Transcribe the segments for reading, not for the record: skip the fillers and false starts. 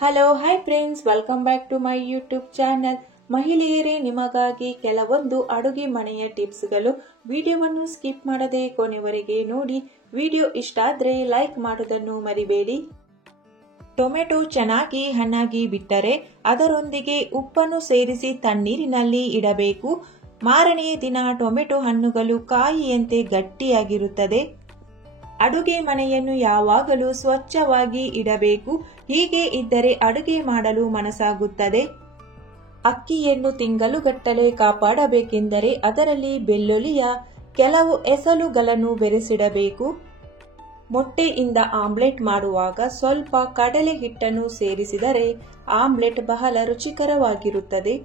Hello hi friends, welcome back to my YouTube channel. ಮಹಿಳೆಯರೇ, ನಿಮಗಾಗಿ ಕೆಲವೊಂದು ಅಡುಗೆ ಮನೆಯ ಟಿಪ್ಸ್ಗಳು. ವಿಡಿಯೋವನ್ನು ಸ್ಕಿಪ್ ಮಾಡದೆ ಕೊನೆವರೆಗೆ ನೋಡಿ. ವಿಡಿಯೋ ಇಷ್ಟ ಆದ್ರೆ ಲೈಕ್ ಮಾಡೋದನ್ನು ಮರಿಬೇಡಿ. ಟೊಮೆಟೊ ಚೆನ್ನಾಗಿ ಹಣ್ಣಾಗಿ ಬಿಟ್ಟರೆ ಅದರೊಂದಿಗೆ ಉಪ್ಪನ್ನು ಸೇರಿಸಿ ತಣ್ಣೀರಿನಲ್ಲಿ ಇಡಬೇಕು. ಮಾರನೆಯ ದಿನ ಟೊಮೆಟೊ ಹಣ್ಣುಗಳು ಕಾಯಿಯಂತೆ ಗಟ್ಟಿಯಾಗಿರುತ್ತದೆ. ಅಡುಗೆ ಮನೆಯನ್ನು ಯಾವಾಗಲೂ ಸ್ವಚ್ಛವಾಗಿ ಇಡಬೇಕು. ಹೀಗೆ ಇದ್ದರೆ ಅಡುಗೆ ಮಾಡಲು ಮನಸ್ಸಾಗುತ್ತದೆ. ಅಕ್ಕಿಯನ್ನು ತಿಂಗಳುಗಟ್ಟಲೆ ಕಾಪಾಡಬೇಕೆಂದರೆ ಅದರಲ್ಲಿ ಬೆಳ್ಳುಳ್ಳಿಯ ಕೆಲವು ಎಸಳುಗಳನ್ನು ಬೆರೆಸಿಡಬೇಕು. ಮೊಟ್ಟೆಯಿಂದ ಆಮ್ಲೆಟ್ ಮಾಡುವಾಗ ಸ್ವಲ್ಪ ಕಡಲೆ ಹಿಟ್ಟನ್ನು ಸೇರಿಸಿದರೆ ಆಮ್ಲೆಟ್ ಬಹಳ ರುಚಿಕರವಾಗಿರುತ್ತದೆ.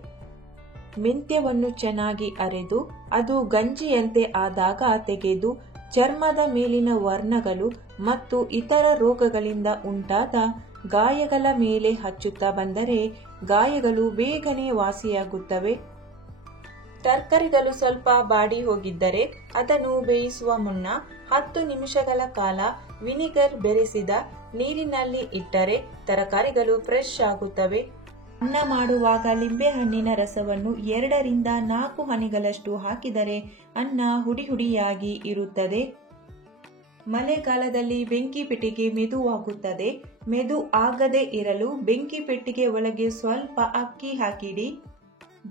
ಮೆಂತ್ಯವನ್ನು ಚೆನ್ನಾಗಿ ಅರೆದು ಅದು ಗಂಜಿಯಂತೆ ಆದಾಗ ತೆಗೆದು ಚರ್ಮದ ಮೇಲಿನ ವರ್ಣಗಳು ಮತ್ತು ಇತರ ರೋಗಗಳಿಂದ ಉಂಟಾದ ಗಾಯಗಳ ಮೇಲೆ ಹಚ್ಚುತ್ತಾ ಬಂದರೆ ಗಾಯಗಳು ಬೇಗನೆ ವಾಸಿಯಾಗುತ್ತವೆ. ತರಕಾರಿಗಳು ಸ್ವಲ್ಪ ಬಾಡಿ ಹೋಗಿದ್ದರೆ ಅದನ್ನು ಬೇಯಿಸುವ ಮುನ್ನ 10 ನಿಮಿಷಗಳ ಕಾಲ ವಿನಿಗರ್ ಬೆರೆಸಿದ ನೀರಿನಲ್ಲಿ ಇಟ್ಟರೆ ತರಕಾರಿಗಳು ಫ್ರೆಶ್ ಆಗುತ್ತವೆ. ಅನ್ನ ಮಾಡುವಾಗ ಲಿಂಬೆಹಣ್ಣಿನ ರಸವನ್ನು 2 ರಿಂದ 4 ಹನಿಗಳಷ್ಟು ಹಾಕಿದರೆ ಅನ್ನ ಹುಡಿ ಹುಡಿಯಾಗಿ ಇರುತ್ತದೆ. ಮಳೆಗಾಲದಲ್ಲಿ ಬೆಂಕಿ ಪೆಟ್ಟಿಗೆ ಮೆದುವಾಗುತ್ತದೆ. ಮೆದು ಆಗದೆ ಇರಲು ಬೆಂಕಿ ಪೆಟ್ಟಿಗೆ ಒಳಗೆ ಸ್ವಲ್ಪ ಅಕ್ಕಿ ಹಾಕಿಡಿ.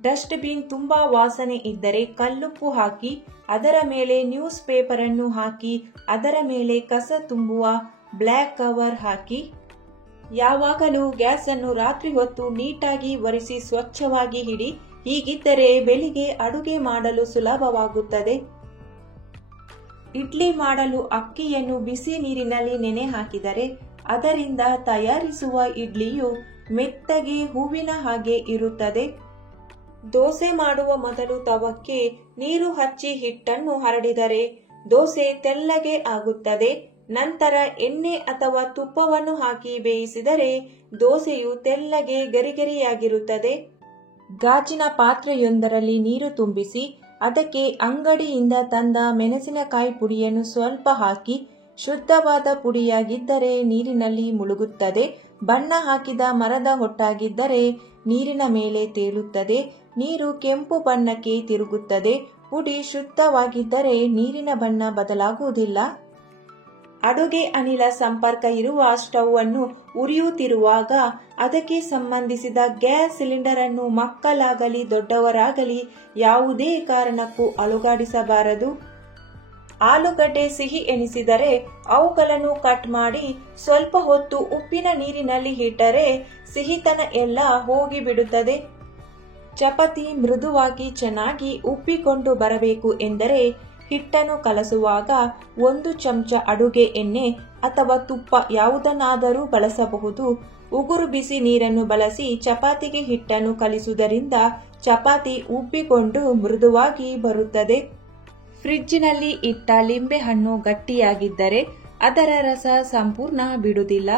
ಡಸ್ಟ್ ಬಿನ್ ತುಂಬಾ ವಾಸನೆ ಇದ್ದರೆ ಕಲ್ಲುಪ್ಪು ಹಾಕಿ ಅದರ ಮೇಲೆ ನ್ಯೂಸ್ ಪೇಪರ್ ಅನ್ನು ಹಾಕಿ ಅದರ ಮೇಲೆ ಕಸ ತುಂಬುವ ಬ್ಲ್ಯಾಕ್ ಕವರ್ ಹಾಕಿ. ಯಾವಾಗಲೂ ಗ್ಯಾಸ್ ಅನ್ನು ರಾತ್ರಿ ಹೊತ್ತು ನೀಟಾಗಿ ಒರೆಸಿ ಸ್ವಚ್ಛವಾಗಿ ಇಡಿ. ಹೀಗಿದ್ದರೆ ಬೆಳಿಗ್ಗೆ ಅಡುಗೆ ಮಾಡಲು ಸುಲಭವಾಗುತ್ತದೆ. ಇಡ್ಲಿ ಮಾಡಲು ಅಕ್ಕಿಯನ್ನು ಬಿಸಿ ನೀರಿನಲ್ಲಿ ನೆನೆ ಹಾಕಿದರೆ ಅದರಿಂದ ತಯಾರಿಸುವ ಇಡ್ಲಿಯು ಮೆತ್ತಗೆ ಹೂವಿನ ಹಾಗೆ ಇರುತ್ತದೆ. ದೋಸೆ ಮಾಡುವ ಮೊದಲು ತವಕ್ಕೆ ನೀರು ಹಚ್ಚಿ ಹಿಟ್ಟನ್ನು ಹರಡಿದರೆ ದೋಸೆ ತೆಳ್ಳಗೆ ಆಗುತ್ತದೆ. ನಂತರ ಎಣ್ಣೆ ಅಥವಾ ತುಪ್ಪವನ್ನು ಹಾಕಿ ಬೇಯಿಸಿದರೆ ದೋಸೆಯು ತೆಳ್ಳಗೆ ಗರಿಗರಿಯಾಗಿರುತ್ತದೆ. ಗಾಜಿನ ಪಾತ್ರೆಯೊಂದರಲ್ಲಿ ನೀರು ತುಂಬಿಸಿ ಅದಕ್ಕೆ ಅಂಗಡಿಯಿಂದ ತಂದ ಮೆಣಸಿನಕಾಯಿ ಪುಡಿಯನ್ನು ಸ್ವಲ್ಪ ಹಾಕಿ. ಶುದ್ಧವಾದ ಪುಡಿಯಾಗಿದ್ದರೆ ನೀರಿನಲ್ಲಿ ಮುಳುಗುತ್ತದೆ. ಬಣ್ಣ ಹಾಕಿದ ಮರದ ಹೊಟ್ಟಾಗಿದ್ದರೆ ನೀರಿನ ಮೇಲೆ ತೇಲುತ್ತದೆ. ನೀರು ಕೆಂಪು ಬಣ್ಣಕ್ಕೆ ತಿರುಗುತ್ತದೆ. ಪುಡಿ ಶುದ್ಧವಾಗಿದ್ದರೆ ನೀರಿನ ಬಣ್ಣ ಬದಲಾಗುವುದಿಲ್ಲ. ಅಡುಗೆ ಅನಿಲ ಸಂಪರ್ಕ ಇರುವ ಸ್ಟವ್ ಅನ್ನು ಉರಿಯುತ್ತಿರುವಾಗ ಅದಕ್ಕೆ ಸಂಬಂಧಿಸಿದ ಗ್ಯಾಸ್ ಸಿಲಿಂಡರ್ ಅನ್ನು ಮಕ್ಕಳಾಗಲಿ ದೊಡ್ಡವರಾಗಲಿ ಯಾವುದೇ ಕಾರಣಕ್ಕೂ ಅಲುಗಾಡಿಸಬಾರದು. ಆಲೂಗಡ್ಡೆ ಸಿಹಿ ಎನಿಸಿದರೆ ಅವುಗಳನ್ನು ಕಟ್ ಮಾಡಿ ಸ್ವಲ್ಪ ಹೊತ್ತು ಉಪ್ಪಿನ ನೀರಿನಲ್ಲಿ ಇಟ್ಟರೆ ಸಿಹಿತನ ಎಲ್ಲ ಹೋಗಿಬಿಡುತ್ತದೆ. ಚಪಾತಿ ಮೃದುವಾಗಿ ಚೆನ್ನಾಗಿ ಉಬ್ಬಿಕೊಂಡು ಬರಬೇಕು ಎಂದರೆ ಹಿಟ್ಟನ್ನು ಕಲಸುವಾಗ 1 ಚಮಚ ಅಡುಗೆ ಎಣ್ಣೆ ಅಥವಾ ತುಪ್ಪ ಯಾವುದನ್ನಾದರೂ ಬಳಸಬಹುದು. ಉಗುರು ಬಿಸಿ ನೀರನ್ನು ಬಳಸಿ ಚಪಾತಿಗೆ ಹಿಟ್ಟನ್ನು ಕಲಿಸುವುದರಿಂದ ಚಪಾತಿ ಉಬ್ಬಿಕೊಂಡು ಮೃದುವಾಗಿ ಬರುತ್ತದೆ. ಫ್ರಿಡ್ಜ್ನಲ್ಲಿ ಇಟ್ಟ ಲಿಂಬೆಹಣ್ಣು ಗಟ್ಟಿಯಾಗಿದ್ದರೆ ಅದರ ರಸ ಸಂಪೂರ್ಣ ಬಿಡುವುದಿಲ್ಲ.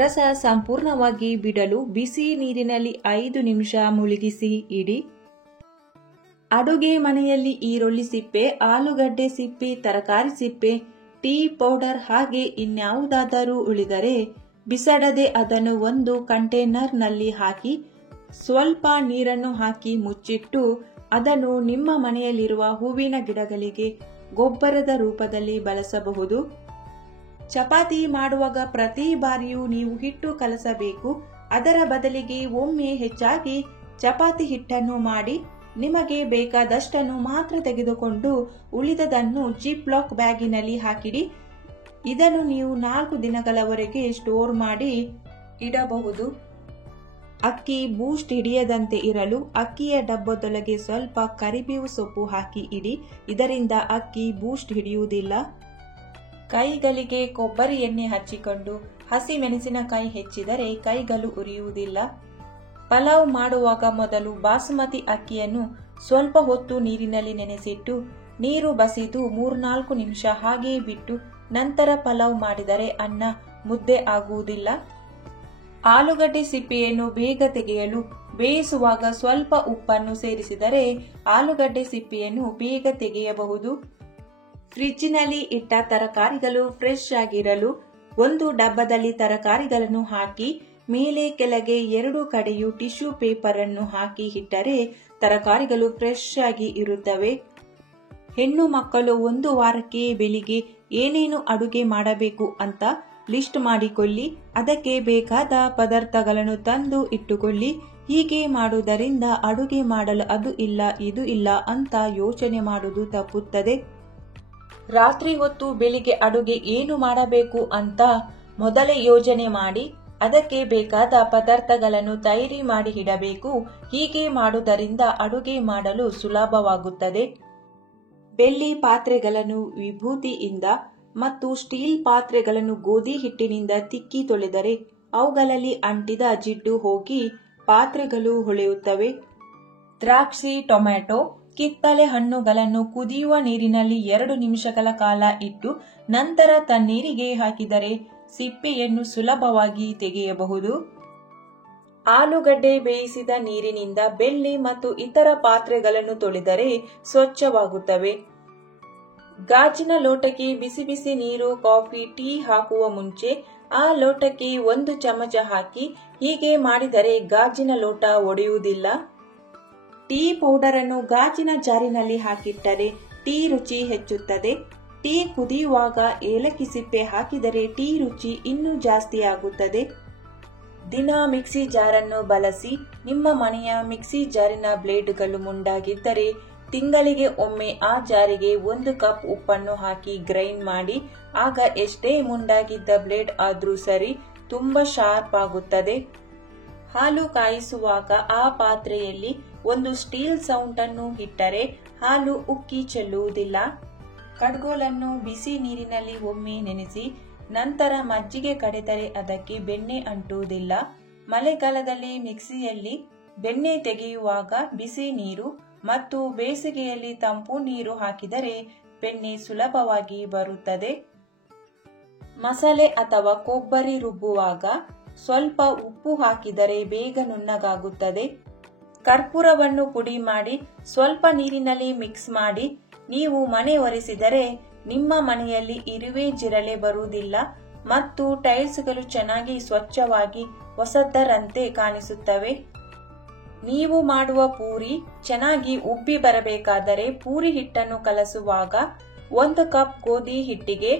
ರಸ ಸಂಪೂರ್ಣವಾಗಿ ಬಿಡಲು ಬಿಸಿ ನೀರಿನಲ್ಲಿ 5 ನಿಮಿಷ ಮುಳುಗಿಸಿ ಇಡಿ. ಅಡುಗೆ ಮನೆಯಲ್ಲಿ ಈರುಳ್ಳಿ ಸಿಪ್ಪೆ, ಆಲೂಗಡ್ಡೆ ಸಿಪ್ಪೆ, ತರಕಾರಿ ಸಿಪ್ಪೆ, ಟೀ ಪೌಡರ್ ಹಾಗೆ ಇನ್ಯಾವುದಾದರೂ ಉಳಿದರೆ ಬಿಸಾಡದೆ ಅದನ್ನು ಒಂದು ಕಂಟೈನರ್ನಲ್ಲಿ ಹಾಕಿ ಸ್ವಲ್ಪ ನೀರನ್ನು ಹಾಕಿ ಮುಚ್ಚಿಟ್ಟು ಅದನ್ನು ನಿಮ್ಮ ಮನೆಯಲ್ಲಿರುವ ಹೂವಿನ ಗಿಡಗಳಿಗೆ ಗೊಬ್ಬರದ ರೂಪದಲ್ಲಿ ಬಳಸಬಹುದು. ಚಪಾತಿ ಮಾಡುವಾಗ ಪ್ರತಿ ಬಾರಿಯೂ ನೀವು ಹಿಟ್ಟು ಕಲಸಬೇಕು. ಅದರ ಬದಲಿಗೆ ಒಮ್ಮೆ ಹೆಚ್ಚಾಗಿ ಚಪಾತಿ ಹಿಟ್ಟನ್ನು ಮಾಡಿ ನಿಮಗೆ ಬೇಕಾದಷ್ಟನ್ನು ಮಾತ್ರ ತೆಗೆದುಕೊಂಡು ಉಳಿದದನ್ನು ಜಿಪ್-ಲಾಕ್ ಬ್ಯಾಗಿನಲ್ಲಿ ಹಾಕಿಡಿ. ಇದನ್ನು ನೀವು 4 ದಿನಗಳವರೆಗೆ ಸ್ಟೋರ್ ಮಾಡಿ ಇಡಬಹುದು. ಅಕ್ಕಿ ಬೂಸ್ಟ್ ಹಿಡಿಯದಂತೆ ಇರಲು ಅಕ್ಕಿಯ ಡಬ್ಬದೊಳಗೆ ಸ್ವಲ್ಪ ಕರಿಬೇವು ಸೊಪ್ಪು ಹಾಕಿ ಇಡಿ. ಇದರಿಂದ ಅಕ್ಕಿ ಬೂಸ್ಟ್ ಹಿಡಿಯುವುದಿಲ್ಲ. ಕೈಗಳಿಗೆ ಕೊಬ್ಬರಿ ಎಣ್ಣೆ ಹಚ್ಚಿಕೊಂಡು ಹಸಿ ಮೆಣಸಿನಕಾಯಿ ಹೆಚ್ಚಿದರೆ ಕೈಗಳು ಉರಿಯುವುದಿಲ್ಲ. ಪಲಾವ್ ಮಾಡುವಾಗ ಮೊದಲು ಬಾಸುಮತಿ ಅಕ್ಕಿಯನ್ನು ಸ್ವಲ್ಪ ಹೊತ್ತು ನೀರಿನಲ್ಲಿ ನೆನೆಸಿಟ್ಟು ನೀರು ಬಸಿದು 3-4 ನಿಮಿಷ ಹಾಗೆ ಬಿಟ್ಟು ನಂತರ ಪಲಾವ್ ಮಾಡಿದರೆ ಅನ್ನ ಮುದ್ದೆ ಆಗುವುದಿಲ್ಲ. ಆಲೂಗಡ್ಡೆ ಸಿಪ್ಪೆಯನ್ನು ಬೇಗ ತೆಗೆಯಲು ಬೇಯಿಸುವಾಗ ಸ್ವಲ್ಪ ಉಪ್ಪನ್ನು ಸೇರಿಸಿದರೆ ಆಲೂಗಡ್ಡೆ ಸಿಪ್ಪೆಯನ್ನು ಬೇಗ ತೆಗೆಯಬಹುದು. ಫ್ರಿಡ್ಜ್ನಲ್ಲಿ ಇಟ್ಟ ತರಕಾರಿಗಳು ಫ್ರೆಶ್ ಆಗಿರಲು ಒಂದು ಡಬ್ಬದಲ್ಲಿ ತರಕಾರಿಗಳನ್ನು ಹಾಕಿ ಮೇಲೆ ಕೆಳಗೆ 2 ಕಡೆಯೂ ಟಿಶ್ಯೂ ಪೇಪರ್ ಅನ್ನು ಹಾಕಿ ಇಟ್ಟರೆ ತರಕಾರಿಗಳು ಫ್ರೆಶ್ ಆಗಿ ಇರುತ್ತವೆ. ಹೆಣ್ಣು ಮಕ್ಕಳು 1 ವಾರಕ್ಕೆ ಬೆಳಿಗ್ಗೆ ಏನೇನು ಅಡುಗೆ ಮಾಡಬೇಕು ಅಂತ ಲಿಸ್ಟ್ ಮಾಡಿಕೊಳ್ಳಿ. ಅದಕ್ಕೆ ಬೇಕಾದ ಪದಾರ್ಥಗಳನ್ನು ತಂದು ಇಟ್ಟುಕೊಳ್ಳಿ. ಹೀಗೆ ಮಾಡುವುದರಿಂದ ಅಡುಗೆ ಮಾಡಲು ಅದು ಇಲ್ಲ ಇದು ಇಲ್ಲ ಅಂತ ಯೋಚನೆ ಮಾಡುವುದು ತಪ್ಪುತ್ತದೆ. ರಾತ್ರಿ ಹೊತ್ತು ಬೆಳಿಗ್ಗೆ ಅಡುಗೆ ಏನು ಮಾಡಬೇಕು ಅಂತ ಮೊದಲೇ ಯೋಜನೆ ಮಾಡಿ ಅದಕ್ಕೆ ಬೇಕಾದ ಪದಾರ್ಥಗಳನ್ನು ತಯಾರಿ ಮಾಡಿ ಇಡಬೇಕು. ಹೀಗೆ ಮಾಡುವುದರಿಂದ ಅಡುಗೆ ಮಾಡಲು ಸುಲಭವಾಗುತ್ತದೆ. ಬೆಳ್ಳಿ ಪಾತ್ರೆಗಳನ್ನು ವಿಭೂತಿಯಿಂದ ಮತ್ತು ಸ್ಟೀಲ್ ಪಾತ್ರೆಗಳನ್ನು ಗೋಧಿ ಹಿಟ್ಟಿನಿಂದ ತಿಕ್ಕಿ ತೊಳೆದರೆ ಅವುಗಳಲ್ಲಿ ಅಂಟಿದ ಜಿಡ್ಡು ಹೋಗಿ ಪಾತ್ರೆಗಳು ಹೊಳೆಯುತ್ತವೆ. ದ್ರಾಕ್ಷಿ, ಟೊಮ್ಯಾಟೊ, ಕಿತ್ತಳೆ ಹಣ್ಣುಗಳನ್ನು ಕುದಿಯುವ ನೀರಿನಲ್ಲಿ 2 ನಿಮಿಷಗಳ ಕಾಲ ಇಟ್ಟು ನಂತರ ತಣ್ಣೀರಿಗೆ ಹಾಕಿದರೆ ಸಿಪ್ಪೆಯನ್ನು ಸುಲಭವಾಗಿ ತೆಗೆಯಬಹುದು. ಆಲೂಗಡ್ಡೆ ಬೇಯಿಸಿದ ನೀರಿನಿಂದ ಬೆಳ್ಳಿ ಮತ್ತು ಇತರ ಪಾತ್ರೆಗಳನ್ನು ತೊಳೆದರೆ ಸ್ವಚ್ಛವಾಗುತ್ತವೆ. ಗಾಜಿನ ಲೋಟಕ್ಕೆ ಬಿಸಿ ಬಿಸಿ ನೀರು, ಕಾಫಿ, ಟೀ ಹಾಕುವ ಮುಂಚೆ ಆ ಲೋಟಕ್ಕೆ 1 ಚಮಚ ಹಾಕಿ. ಹೀಗೆ ಮಾಡಿದರೆ ಗಾಜಿನ ಲೋಟ ಒಡೆಯುವುದಿಲ್ಲ. ಟೀ ಪೌಡರ್ ಅನ್ನು ಗಾಜಿನ ಜಾರಿನಲ್ಲಿ ಹಾಕಿಟ್ಟರೆ ಟೀ ರುಚಿ ಹೆಚ್ಚುತ್ತದೆ. ಟೀ ಕುದಿಯುವಾಗ ಏಲಕ್ಕಿ ಸಿಪ್ಪೆ ಹಾಕಿದರೆ ಟೀ ರುಚಿ ಇನ್ನೂ ಜಾಸ್ತಿ ಆಗುತ್ತದೆ. ದಿನ ಮಿಕ್ಸಿ ಜಾರನ್ನು ಬಳಸಿ. ನಿಮ್ಮ ಮನೆಯ ಮಿಕ್ಸಿ ಜಾರಿನ ಬ್ಲೇಡ್ಗಳು ಮುಂಡಾಗಿದ್ದರೆ ತಿಂಗಳಿಗೆ ಒಮ್ಮೆ ಆ ಜಾರಿಗೆ 1 ಕಪ್ ಉಪ್ಪನ್ನು ಹಾಕಿ ಗ್ರೈಂಡ್ ಮಾಡಿ. ಆಗ ಎಷ್ಟೇ ಮುಂಡಾಗಿದ್ದ ಬ್ಲೇಡ್ ಆದ್ರೂ ಸರಿ, ತುಂಬಾ ಶಾರ್ಪ್ ಆಗುತ್ತದೆ. ಹಾಲು ಕಾಯಿಸುವಾಗ ಆ ಪಾತ್ರೆಯಲ್ಲಿ 1 ಸ್ಟೀಲ್ ಸೌಟ್ ಅನ್ನು ಇಟ್ಟರೆ ಹಾಲು ಉಕ್ಕಿ ಚೆಲ್ಲುವುದಿಲ್ಲ. ಕಡ್ಗೋಲನ್ನು ಬಿಸಿ ನೀರಿನಲ್ಲಿ ಒಮ್ಮೆ ನೆನೆಸಿ ನಂತರ ಮಜ್ಜಿಗೆ ಕಡೆದರೆ ಅದಕ್ಕೆ ಬೆಣ್ಣೆ ಅಂಟುವುದಿಲ್ಲ. ಮಳೆಗಾಲದಲ್ಲಿ ಮಿಕ್ಸಿಯಲ್ಲಿ ಬೆಣ್ಣೆ ತೆಗೆಯುವಾಗ ಬಿಸಿ ನೀರು ಮತ್ತು ಬೇಸಿಗೆಯಲ್ಲಿ ತಂಪು ನೀರು ಹಾಕಿದರೆ ಬೆಣ್ಣೆ ಸುಲಭವಾಗಿ ಬರುತ್ತದೆ. ಮಸಾಲೆ ಅಥವಾ ಕೊಬ್ಬರಿ ರುಬ್ಬುವಾಗ ಸ್ವಲ್ಪ ಉಪ್ಪು ಹಾಕಿದರೆ ಬೇಗ ನುಣ್ಣಗಾಗುತ್ತದೆ. ಕರ್ಪೂರವನ್ನು ಪುಡಿ ಮಾಡಿ ಸ್ವಲ್ಪ ನೀರಿನಲ್ಲಿ ಮಿಕ್ಸ್ ಮಾಡಿ ನೀವು ಮನೆ ಒರೆಸಿದರೆ ನಿಮ್ಮ ಮನೆಯಲ್ಲಿ ಇರುವೆ ಜಿರಳೆ ಬರುವುದಿಲ್ಲ ಮತ್ತು ಟೈಲ್ಸ್ಗಳು ಚೆನ್ನಾಗಿ ಸ್ವಚ್ಛವಾಗಿ ಹೊಸದರಂತೆ ಕಾಣಿಸುತ್ತವೆ. ನೀವು ಮಾಡುವ ಪೂರಿ ಚೆನ್ನಾಗಿ ಉಬ್ಬಿ ಬರಬೇಕಾದರೆ ಪೂರಿ ಹಿಟ್ಟನ್ನು ಕಲಸುವಾಗ 1 ಕಪ್ ಗೋಧಿ ಹಿಟ್ಟಿಗೆ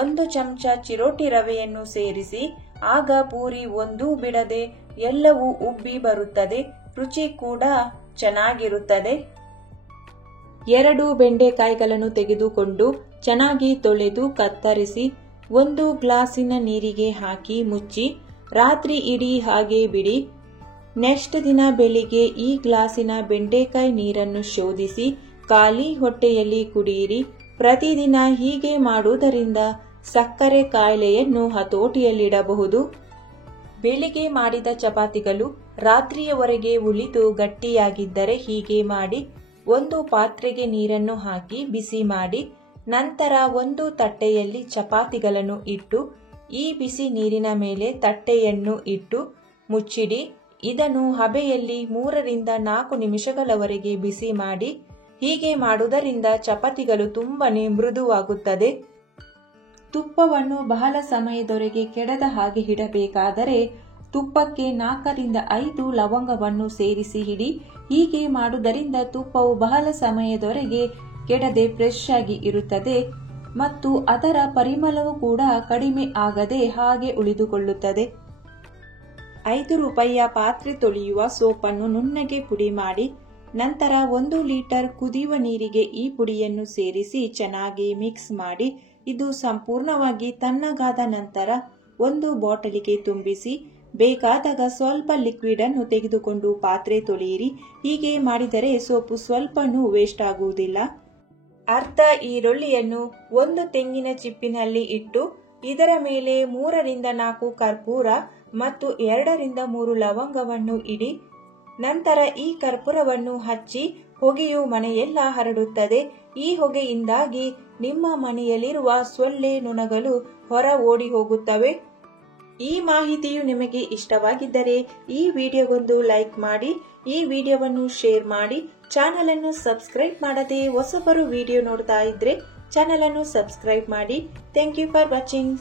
1 ಚಮಚ ಚಿರೋಟಿ ರವೆಯನ್ನು ಸೇರಿಸಿ. ಆಗ ಪೂರಿ ಒಂದೂ ಬಿಡದೆ ಎಲ್ಲವೂ ಉಬ್ಬಿ ಬರುತ್ತದೆ. ರುಚಿ ಕೂಡ ಚೆನ್ನಾಗಿರುತ್ತದೆ. 2 ಬೆಂಡೆಕಾಯಿಗಳನ್ನು ತೆಗೆದುಕೊಂಡು ಚೆನ್ನಾಗಿ ತೊಳೆದು ಕತ್ತರಿಸಿ 1 ಗ್ಲಾಸಿನ ನೀರಿಗೆ ಹಾಕಿ ಮುಚ್ಚಿ ರಾತ್ರಿ ಇಡೀ ಹಾಗೆ ಬಿಡಿ. ನೆಕ್ಸ್ಟ್ ದಿನ ಬೆಳಿಗ್ಗೆ ಈ ಗ್ಲಾಸಿನ ಬೆಂಡೆಕಾಯಿ ನೀರನ್ನು ಶೋಧಿಸಿ ಖಾಲಿ ಹೊಟ್ಟೆಯಲ್ಲಿ ಕುಡಿಯಿರಿ. ಪ್ರತಿದಿನ ಹೀಗೆ ಮಾಡುವುದರಿಂದ ಸಕ್ಕರೆ ಕಾಯಿಲೆಯನ್ನು ಹತೋಟಿಯಲ್ಲಿಡಬಹುದು. ಬೆಳಿಗ್ಗೆ ಮಾಡಿದ ಚಪಾತಿಗಳು ರಾತ್ರಿಯವರೆಗೆ ಉಳಿದು ಗಟ್ಟಿಯಾಗಿದ್ದರೆ ಹೀಗೆ ಮಾಡಿ. 1 ಪಾತ್ರೆಗೆ ನೀರನ್ನು ಹಾಕಿ ಬಿಸಿ ಮಾಡಿ ನಂತರ 1 ತಟ್ಟೆಯಲ್ಲಿ ಚಪಾತಿಗಳನ್ನು ಇಟ್ಟು ಈ ಬಿಸಿ ನೀರಿನ ಮೇಲೆ ತಟ್ಟೆಯನ್ನು ಇಟ್ಟು ಮುಚ್ಚಿಡಿ. ಇದನ್ನು ಹಬೆಯಲ್ಲಿ 3 ರಿಂದ 4 ನಿಮಿಷಗಳವರೆಗೆ ಬಿಸಿ ಮಾಡಿ. ಹೀಗೆ ಮಾಡುವುದರಿಂದ ಚಪಾತಿಗಳು ತುಂಬಾನೇ ಮೃದುವಾಗುತ್ತದೆ. ತುಪ್ಪವನ್ನು ಬಹಳ ಸಮಯದವರೆಗೆ ಕೆಡದ ಹಾಗೆ ಇಡಬೇಕಾದರೆ ತುಪ್ಪಕ್ಕೆ 4 ರಿಂದ 5 ಲವಂಗವನ್ನು ಸೇರಿಸಿ ಇಡಿ. ಹೀಗೆ ಮಾಡುವುದರಿಂದ ತುಪ್ಪವು ಬಹಳ ಸಮಯದವರೆಗೆ ಕೆಡದೆ ಫ್ರೆಶ್ ಆಗಿ ಇರುತ್ತದೆ ಮತ್ತು ಅದರ ಪರಿಮಳವು ಕೂಡ ಕಡಿಮೆ ಆಗದೆ ಹಾಗೆ ಉಳಿದುಕೊಳ್ಳುತ್ತದೆ. 5 ರೂಪಾಯಿಯ ಪಾತ್ರೆ ತೊಳೆಯುವ ಸೋಪನ್ನು ನುಣ್ಣಗೆ ಪುಡಿ ಮಾಡಿ ನಂತರ 1 ಲೀಟರ್ ಕುದಿಯುವ ನೀರಿಗೆ ಈ ಪುಡಿಯನ್ನು ಸೇರಿಸಿ ಚೆನ್ನಾಗಿ ಮಿಕ್ಸ್ ಮಾಡಿ. ಇದು ಸಂಪೂರ್ಣವಾಗಿ ತಣ್ಣಗಾದ ನಂತರ 1 ಬಾಟಲಿಗೆ ತುಂಬಿಸಿ. ಬೇಕಾದಾಗ ಸ್ವಲ್ಪ ಲಿಕ್ವಿಡ್ ಅನ್ನು ತೆಗೆದುಕೊಂಡು ಪಾತ್ರೆ ತೊಳೆಯಿರಿ. ಹೀಗೆ ಮಾಡಿದರೆ ಸೋಪು ಸ್ವಲ್ಪನೂ ವೇಸ್ಟ್ ಆಗುವುದಿಲ್ಲ. ಅರ್ಧ ಈರುಳ್ಳಿಯನ್ನು 1 ತೆಂಗಿನ ಚಿಪ್ಪಿನಲ್ಲಿ ಇಟ್ಟು ಇದರ ಮೇಲೆ 3 ರಿಂದ 4 ಕರ್ಪೂರ ಮತ್ತು 2 ರಿಂದ 3 ಲವಂಗವನ್ನು ಇಡಿ. ನಂತರ ಈ ಕರ್ಪೂರವನ್ನು ಹಚ್ಚಿ ಹೊಗೆಯು ಮನೆಯೆಲ್ಲ ಹರಡುತ್ತದೆ. ಈ ಹೊಗೆಯಿಂದಾಗಿ ನಿಮ್ಮ ಮನೆಯಲ್ಲಿರುವ ಸೊಳ್ಳೆ ನೊಣಗಳು ಹೊರ ಓಡಿ ಹೋಗುತ್ತವೆ. ಈ ಮಾಹಿತಿಯು ನಿಮಗೆ ಇಷ್ಟವಾಗಿದ್ದರೆ ಈ ವಿಡಿಯೋಗೊಂದು ಲೈಕ್ ಮಾಡಿ, ಈ ವಿಡಿಯೋವನ್ನು ಶೇರ್ ಮಾಡಿ, ಚಾನೆಲ್ ಅನ್ನು ಸಬ್ಸ್ಕ್ರೈಬ್ ಮಾಡದೆ ಹೊಸಬರು ವಿಡಿಯೋ ನೋಡ್ತಾ ಇದ್ರೆ ಚಾನೆಲ್ ಅನ್ನು ಸಬ್ಸ್ಕ್ರೈಬ್ ಮಾಡಿ. Thank you for watching.